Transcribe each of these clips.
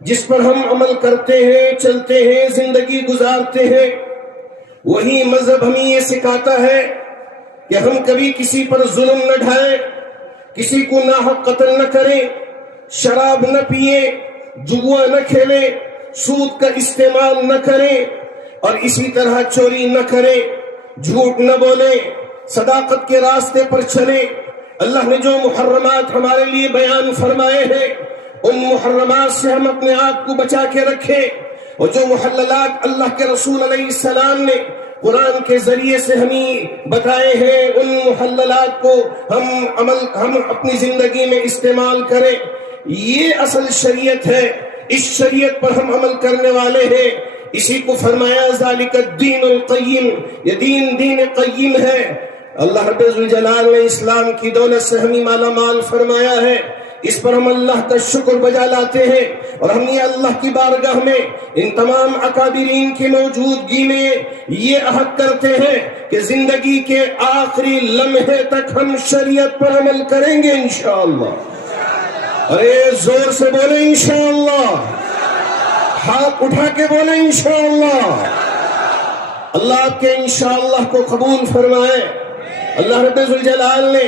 جس پر ہم عمل کرتے ہیں، چلتے ہیں، زندگی گزارتے ہیں، وہی مذہب ہمیں یہ سکھاتا ہے کہ ہم کبھی کسی پر ظلم نہ ڈھائیں، کسی کو ناحق قتل نہ کریں، شراب نہ پیئیں، جوا نہ کھیلیں، سود کا استعمال نہ کریں، اور اسی طرح چوری نہ کریں، جھوٹ نہ بولیں، صداقت کے راستے پر چلیں۔ اللہ نے جو محرمات ہمارے لیے بیان فرمائے ہیں ان محرمات سے ہم اپنے آپ کو بچا کے رکھیں، اور جو محللات اللہ کے رسول علیہ السلام نے قرآن کے ذریعے سے ہمیں بتائے ہیں ان محللات کو ہم اپنی زندگی میں استعمال کریں۔ یہ اصل شریعت ہے، اس شریعت پر ہم عمل کرنے والے ہیں۔ اسی کو فرمایا ذالک الدین القیم، یہ دین قیم ہے۔ اللہ رب الجلال نے اسلام کی دولت سے ہمیں مالا مال فرمایا ہے، اس پر ہم اللہ کا شکر بجا لاتے ہیں، اور ہم یہ اللہ کی بارگاہ میں ان تمام اکابرین کی موجودگی میں یہ عہد کرتے ہیں کہ زندگی کے آخری لمحے تک ہم شریعت پر عمل کریں گے انشاءاللہ۔ ارے زور سے بولیں انشاءاللہ، ہاتھ اٹھا کے بولیں انشاءاللہ۔ اللہ آپ کے انشاءاللہ کو قبول فرمائے۔ اللہ رب الجلال نے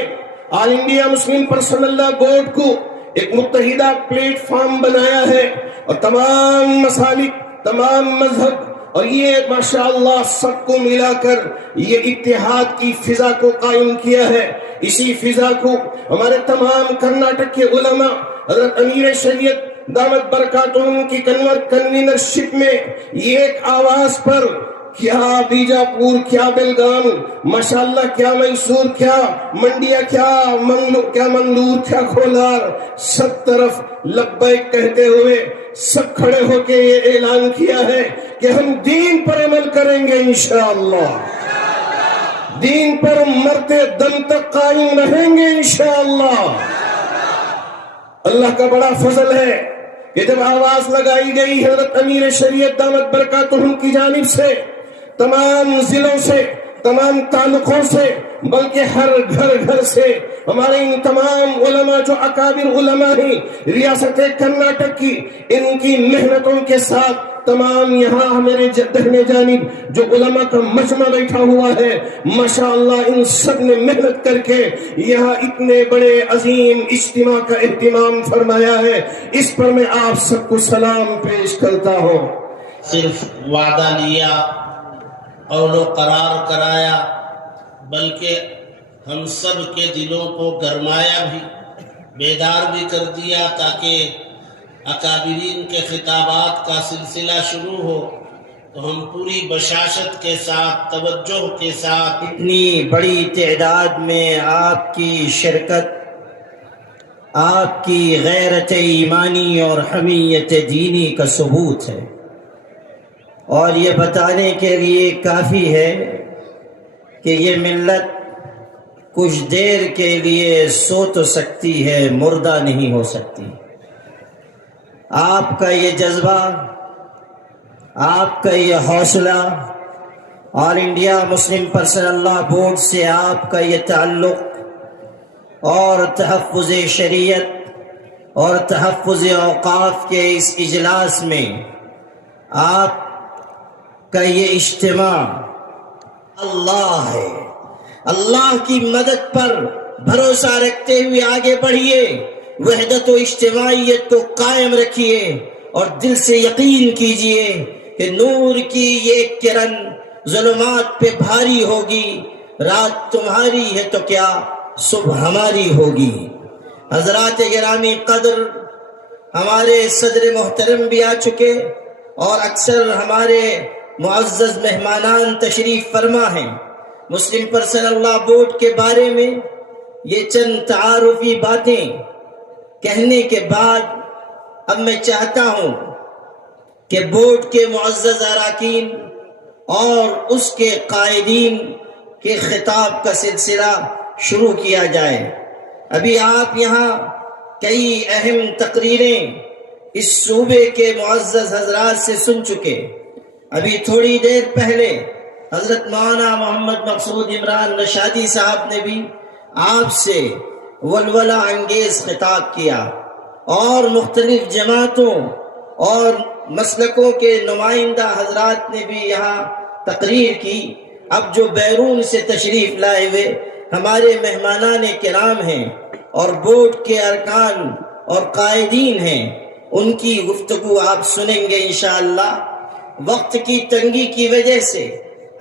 آل انڈیا مسلم پرسنل لا بورڈ کو ایک متحدہ پلیٹ فارم بنایا ہے، اور تمام مسالک، تمام مذہب، اور یہ ماشاءاللہ سب کو ملا کر یہ اتحاد کی فضا کو قائم کیا ہے۔ اسی فضا کو ہمارے تمام کرناٹک کے علماء، حضرت امیر شریعت دامت برکاتہم کی کنوینرشپ میں یہ ایک آواز پر، کیا بیجاپور، کیا بیلگام، ماشاءاللہ کیا میسور، کیا منڈیا، کیا منگلور، کیا کھولار، سب طرف لبیک کہتے ہوئے سب کھڑے ہو کے یہ اعلان کیا ہے کہ ہم دین پر عمل کریں گے انشاءاللہ، دین پر مرتے دم تک قائم رہیں گے انشاءاللہ۔ اللہ کا بڑا فضل ہے کہ جب آواز لگائی گئی حضرت امیر شریعت دامت برکاتہم کی جانب سے، تمام ضلعوں سے، تمام تعلقوں سے، بلکہ ہر گھر سے ہمارے ان تمام علماء جو اکابر علماء ہیں ریاست کرناٹک کی، ان کی محنتوں کے ساتھ تمام یہاں میرے دہنے جانب جو علماء کا مجمع بیٹھا ہوا ہے، ماشاءاللہ ان سب نے محنت کر کے یہاں اتنے بڑے عظیم اجتماع کا اہتمام فرمایا ہے، اس پر میں آپ سب کو سلام پیش کرتا ہوں۔ صرف وعدہ لیا، قول و قرار کرایا، بلکہ ہم سب کے دلوں کو گرمایا بھی، بیدار بھی کر دیا، تاکہ اکابرین کے خطابات کا سلسلہ شروع ہو تو ہم پوری بشاشت کے ساتھ، توجہ کے ساتھ۔ اتنی بڑی تعداد میں آپ کی شرکت آپ کی غیرت ایمانی اور حمیت دینی کا ثبوت ہے، اور یہ بتانے کے لیے کافی ہے کہ یہ ملت کچھ دیر کے لیے سو تو سکتی ہے، مردہ نہیں ہو سکتی۔ آپ کا یہ جذبہ، آپ کا یہ حوصلہ، آل انڈیا مسلم پرسنل لا بورڈ سے آپ کا یہ تعلق، اور تحفظ شریعت اور تحفظ اوقاف کے اس اجلاس میں آپ کا یہ اجتماع اللہ ہے۔ اللہ کی مدد پر بھروسہ رکھتے ہوئے آگے بڑھیے، وحدت و اجتماعیت کو قائم رکھیے، اور دل سے یقین کیجئے کہ نور کی یہ کرن ظلمات پہ بھاری ہوگی، رات تمہاری ہے تو کیا صبح ہماری ہوگی۔ حضرات گرامی قدر، ہمارے صدر محترم بھی آ چکے، اور اکثر ہمارے معزز مہمانان تشریف فرما ہیں۔ مسلم پرسنل لا بورڈ کے بارے میں یہ چند تعارفی باتیں کہنے کے بعد اب میں چاہتا ہوں کہ بورڈ کے معزز اراکین اور اس کے قائدین کے خطاب کا سلسلہ شروع کیا جائے۔ ابھی آپ یہاں کئی اہم تقریریں اس صوبے کے معزز حضرات سے سن چکے۔ ابھی تھوڑی دیر پہلے حضرت مولانا محمد مقصود عمران نشادی صاحب نے بھی آپ سے ولولہ انگیز خطاب کیا، اور مختلف جماعتوں اور مسلکوں کے نمائندہ حضرات نے بھی یہاں تقریر کی. اب جو بیرون سے تشریف لائے ہوئے ہمارے مہمانان کرام ہیں اور بورڈ کے ارکان اور قائدین ہیں، ان کی گفتگو آپ سنیں گے انشاءاللہ. وقت کی تنگی کی وجہ سے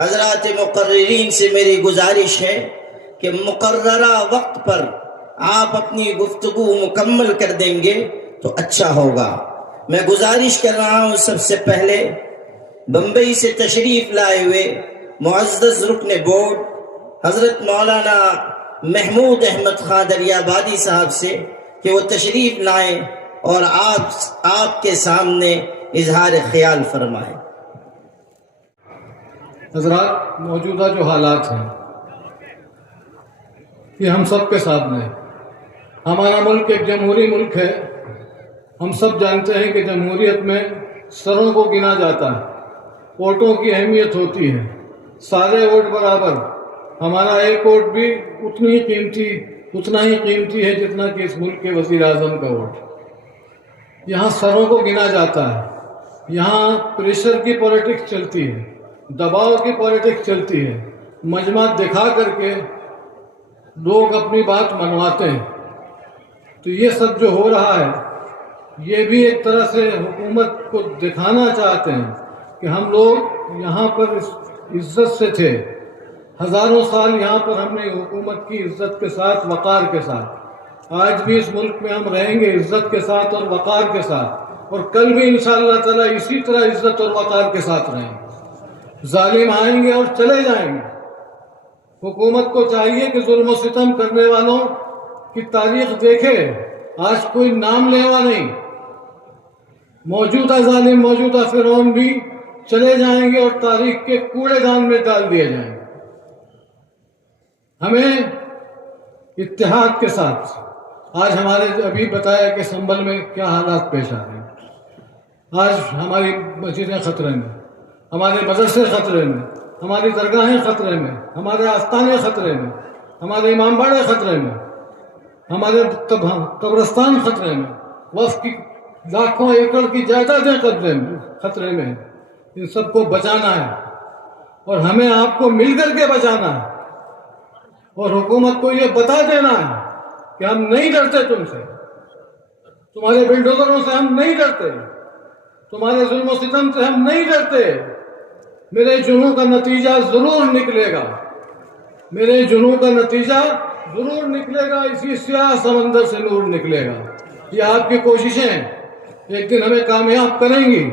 حضرات مقررین سے میری گزارش ہے کہ مقررہ وقت پر آپ اپنی گفتگو مکمل کر دیں گے تو اچھا ہوگا. میں گزارش کر رہا ہوں سب سے پہلے بمبئی سے تشریف لائے ہوئے معزز رکن بورڈ حضرت مولانا محمود احمد خان دریابادی صاحب سے کہ وہ تشریف لائیں اور آپ کے سامنے اظہار خیال فرمائیں. حضرات، موجودہ جو حالات ہیں یہ ہم سب کے سامنے ہیں. ہمارا ملک ایک جمہوری ملک ہے. ہم سب جانتے ہیں کہ جمہوریت میں سروں کو گنا جاتا ہے، ووٹوں کی اہمیت ہوتی ہے، سارے ووٹ برابر. ہمارا ایک ووٹ بھی اتنا ہی قیمتی ہے جتنا کہ اس ملک کے وزیر اعظم کا ووٹ. یہاں سروں کو گنا جاتا ہے. یہاں پریشر کی پالیٹکس چلتی ہے، دباؤ کی پالیٹکس چلتی ہے. مجمع دکھا کر کے لوگ اپنی بات منواتے ہیں. تو یہ سب جو ہو رہا ہے یہ بھی ایک طرح سے حکومت کو دکھانا چاہتے ہیں کہ ہم لوگ یہاں پر عزت سے تھے. ہزاروں سال یہاں پر ہم نے حکومت کی عزت کے ساتھ، وقار کے ساتھ. آج بھی اس ملک میں ہم رہیں گے عزت کے ساتھ اور وقار کے ساتھ، اور کل بھی انشاءاللہ تعالیٰ اسی طرح عزت اور وقار کے ساتھ رہیں گے. ظالم آئیں گے اور چلے جائیں گے. حکومت کو چاہیے کہ ظلم و ستم کرنے والوں کی تاریخ دیکھے. آج کوئی نام لیوا نہیں. موجودہ ظالم، موجودہ فرعون بھی چلے جائیں گے اور تاریخ کے کوڑے دان میں ڈال دیے جائیں گے. ہمیں اتحاد کے ساتھ، آج ہمارے ابھی بتایا کہ سنبل میں کیا حالات پیش آ رہے ہیں. آج ہماری مسجدیں خطرے میں، ہمارے مدرسے خطرے میں، ہماری درگاہیں خطرے میں، ہمارے آستانے خطرے میں، ہمارے امام باڑے خطرے میں، ہمارے قبرستان خطرے میں، وقف کی لاکھوں ایکڑ کی جائیدادیں خطرے میں. ان سب کو بچانا ہے اور ہمیں آپ کو مل کر کے بچانا ہے. اور حکومت کو یہ بتا دینا ہے کہ ہم نہیں ڈرتے تم سے، تمہارے بلڈوزروں سے ہم نہیں ڈرتے، تمہارے ظلم و ستم سے ہم نہیں ڈرتے. میرے جنوں کا نتیجہ ضرور نکلے گا، میرے جنوں کا نتیجہ ضرور نکلے گا. اسی سیاہ سمندر سے نور نکلے گا. یہ آپ کی کوششیں ایک دن ہمیں کامیاب کریں گی.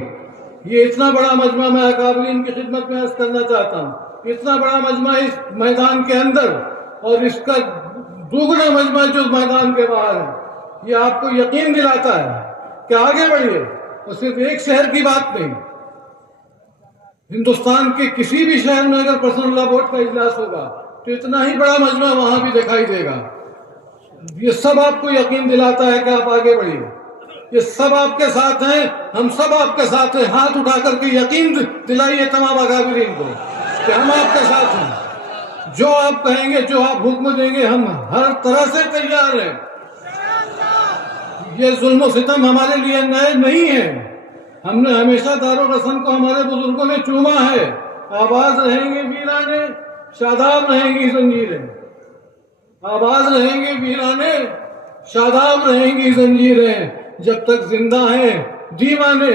یہ اتنا بڑا مجمع میں اکابرین کی خدمت میں عرض کرنا چاہتا ہوں، اتنا بڑا مجمع اس میدان کے اندر اور اس کا دوگنا مجمع جو میدان کے باہر ہے، یہ آپ کو یقین دلاتا ہے کہ آگے بڑھیے. اور صرف ایک شہر کی بات نہیں، ہندوستان کے کسی بھی شہر میں اگر پرسنل لا بورڈ کا اجلاس ہوگا تو اتنا ہی بڑا مجمع وہاں بھی دکھائی دے گا. یہ سب آپ کو یقین دلاتا ہے کہ آپ آگے بڑھیے. یہ سب آپ کے ساتھ ہیں، ہم سب آپ کے ساتھ ہیں. ہاتھ اٹھا کر کے یقین دلائیے تمام اکابرین کو کہ ہم آپ کے ساتھ ہیں. جو آپ کہیں گے، جو آپ حکم دیں گے، ہم ہر طرح سے تیار ہیں. یہ ظلم و ستم ہمارے لیے نئے نہیں ہے. ہم نے ہمیشہ دار و رسن کو ہمارے بزرگوں نے چوما ہے. آباد رہیں گے ویرانے، شاداب رہیں گی زنجیریں. آباد رہیں گے ویرانے، شاداب رہیں گی زنجیریں. جب تک زندہ ہیں دیوانے،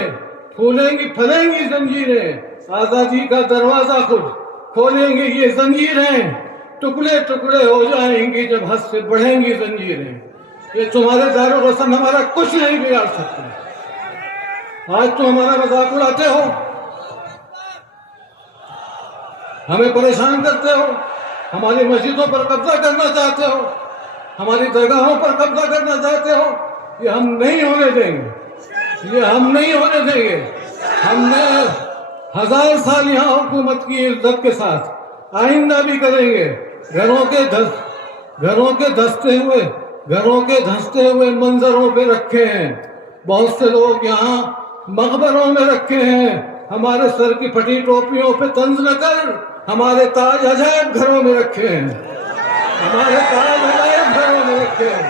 پھلیں گی زنجیریں. آزادی کا دروازہ خود کھولیں گے یہ زنجیریں. ٹکڑے ٹکڑے ہو جائیں گی جب حد سے بڑھیں گی زنجیریں. یہ تمہارے دار و رسن ہمارا کچھ نہیں بگاڑ سکتے. آج تو ہمارا مذاق اڑاتے ہو، ہمیں پریشان کرتے ہو، ہماری مسجدوں پر قبضہ کرنا چاہتے ہو، ہماری درگاہوں پر قبضہ کرنا چاہتے ہو. یہ ہم نہیں ہونے دیں گے، یہ ہم نہیں ہونے دیں گے. ہم نے 1000 سال یہاں حکومت کی عزت کے ساتھ آئندہ بھی کریں گے. گھروں کے دھنستے ہوئے منظروں پہ رکھے ہیں. بہت سے لوگ یہاں مقبروں میں رکھے ہیں. ہمارے سر کی پھٹی ٹوپیوں پہ طنز نہ کر، ہمارے تاج عجائب گھروں میں رکھے ہیں. ہمارے تاج عجائب گھروں میں رکھے ہیں.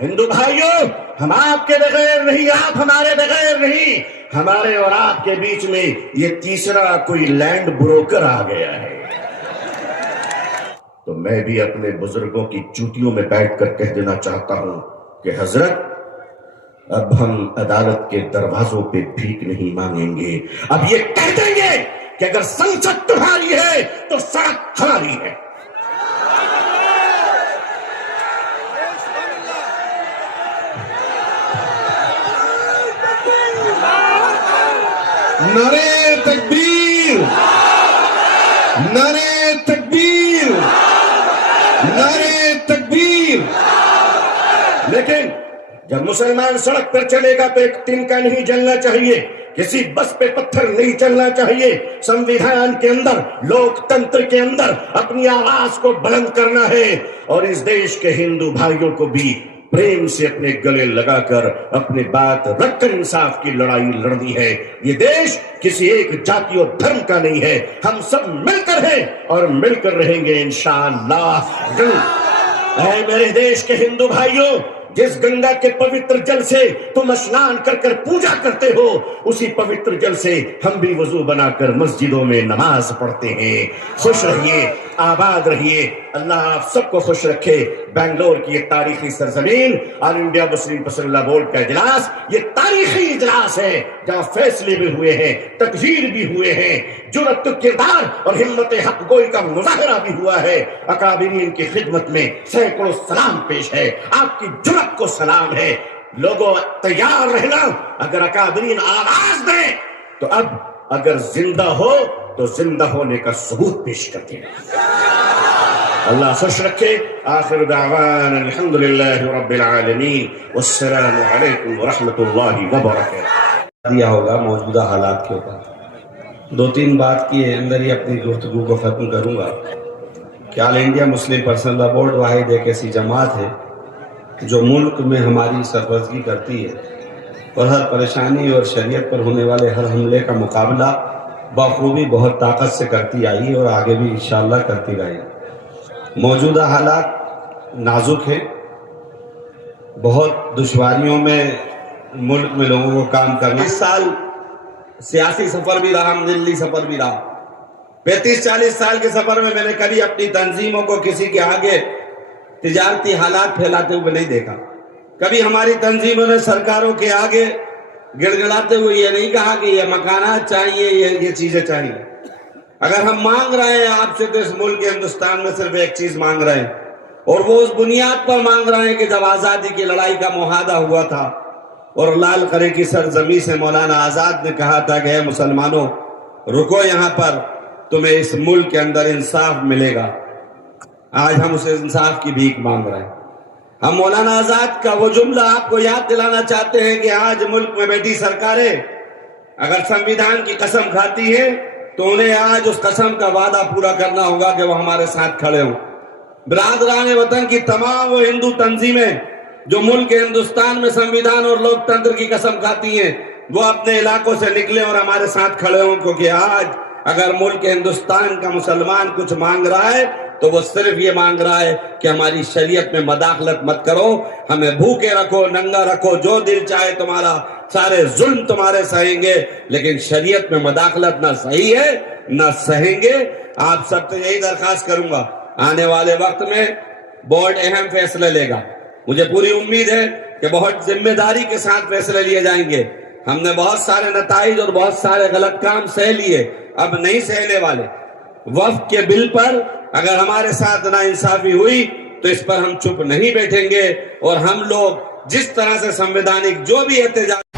ہندو بھائیوں، ہم آپ کے بغیر نہیں، آپ ہمارے بغیر نہیں، ہمارے اور آپ کے بیچ میں یہ تیسرا کوئی لینڈ بروکر آ گیا ہے۔ تو میں بھی اپنے بزرگوں کی چوٹیوں میں بیٹھ کر کہہ دینا چاہتا ہوں کہ حضرت، اب ہم عدالت کے دروازوں پہ بھیک نہیں مانگیں گے، اب یہ کہہ دیں گے کہ اگر سنسد تمہاری ہے تو سڑک ہماری ہے۔ نعرے تکبیر، نعرے تکبیر، نعرے تکبیر۔ لیکن جب مسلمان سڑک پر چلے گا تو ایک تنکا نہیں جلنا چاہیے، کسی بس پہ پتھر نہیں چلنا چاہیے، سنویدھان کے اندر، لوک تنتر کے اندر اپنی آواز کو بلند کرنا ہے، اور اس دیش کے ہندو بھائیوں کو بھی پریم سے اپنے گلے لگا کر اپنے بات رکھ کر انصاف کی لڑائی لڑنی ہے۔ یہ دیش کسی ایک جاتی اور دھرم کا نہیں ہے، ہم سب مل کر ہیں اور مل کر رہیں گے انشاءاللہ۔ اے میرے دیش کے ہندو بھائیوں، جس گنگا کے پوتر جل سے تم اسنان کر کر پوجا کرتے ہو، اسی پوتر جل سے ہم بھی وضو بنا کر مسجدوں میں نماز پڑھتے ہیں۔ خوش رہیے، آباد رہیے، اللہ آپ سب کو خوش رکھے۔ بنگلور کی یہ تاریخی سرزمین، آل انڈیا مسلم پرسنل لا بورڈ کا اجلاس، یہ تاریخی اجلاس ہے جہاں فیصلے بھی ہوئے ہیں، تقریر بھی ہوئے ہیں، جرأت کردار اور ہمت حق گوئی کا مظاہرہ بھی ہوا ہے۔ اکابرین کی خدمت میں سینکڑوں سلام پیش ہے، آپ کی جرأت کو سلام ہے۔ لوگوں تیار رہنا، اگر اکابرین آواز دیں تو اب اگر زندہ ہو تو زندہ ہونے کا ثبوت پیش کرتے ہیں۔ اللہ خوش رکھے۔ آخر دعوانا الحمدللہ رب العالمین، والسلام علیکم ورحمۃ اللہ وبرکاتہ۔ دیا ہوگا موجودہ حالات کے اوپر دو تین بات کے اندر ہی اپنی گفتگو کو ختم کروں گا کہ آل انڈیا مسلم پرسنل لا بورڈ واحد ایک ایسی جماعت ہے جو ملک میں ہماری سرپرستگی کرتی ہے اور ہر پریشانی اور شریعت پر ہونے والے ہر حملے کا مقابلہ بخوبی بہت طاقت سے کرتی آئی اور آگے بھی انشاءاللہ کرتی رہے۔ موجودہ حالات نازک ہیں، بہت دشواریوں میں ملک میں لوگوں کو کام کرنا۔ اس سال سیاسی سفر بھی رہا، دلی سفر بھی رہا۔ 35-40 سال کے سفر میں میں نے کبھی اپنی تنظیموں کو کسی کے آگے تجارتی حالات پھیلاتے ہوئے نہیں دیکھا۔ کبھی ہماری تنظیموں نے سرکاروں کے آگے گڑ گڑاتے ہوئے یہ نہیں کہا کہ یہ مکانات چاہیے، یہ چیزیں چاہیے۔ اگر ہم مانگ رہے ہیں آپ سے تو اس ملک ہندوستان میں صرف ایک چیز مانگ رہے ہیں، اور وہ اس بنیاد پر مانگ رہے ہیں کہ جب آزادی کی لڑائی کا معاہدہ ہوا تھا اور لال قلعے کی سرزمین سے مولانا آزاد نے کہا تھا کہ اے مسلمانوں رکو یہاں پر، تمہیں اس ملک کے اندر انصاف ملے گا۔ آج ہم اس انصاف کی بھیک مانگ رہے ہیں۔ ہم مولانا آزاد کا وہ جملہ آپ کو یاد دلانا چاہتے ہیں کہ آج ملک میں بیٹھی سرکاریں اگر سنویدھان کی قسم کھاتی ہیں تو انہیں آج اس قسم کا وعدہ پورا کرنا ہوگا کہ وہ ہمارے ساتھ کھڑے ہوں۔ برادران وطن کی تمام وہ ہندو تنظیمیں جو ملک ہندوستان میں سنویدھان اور لوک تنتر کی قسم کھاتی ہیں، وہ اپنے علاقوں سے نکلیں اور ہمارے ساتھ کھڑے ہوں، کیونکہ آج اگر ملک ہندوستان کا مسلمان کچھ مانگ رہا ہے تو وہ صرف یہ مانگ رہا ہے کہ ہماری شریعت میں مداخلت مت کرو، ہمیں بھوکے رکھو، ننگا رکھو، جو دل چاہے تمہارا، سارے ظلم تمہارے سہیں گے، لیکن شریعت میں مداخلت نہ صحیح ہے نہ سہیں گے۔ آپ سب سے یہی درخواست کروں گا، آنے والے وقت میں بورڈ اہم فیصلے لے گا۔ مجھے پوری امید ہے کہ بہت ذمہ داری کے ساتھ فیصلے لیے جائیں گے۔ ہم نے بہت سارے نتائج اور بہت سارے غلط کام سہ لیے، اب نہیں سہنے والے۔ وفد کے بل پر اگر ہمارے ساتھ ناانصافی ہوئی تو اس پر ہم چپ نہیں بیٹھیں گے، اور ہم لوگ جس طرح سے سنویدھانک جو بھی احتجاج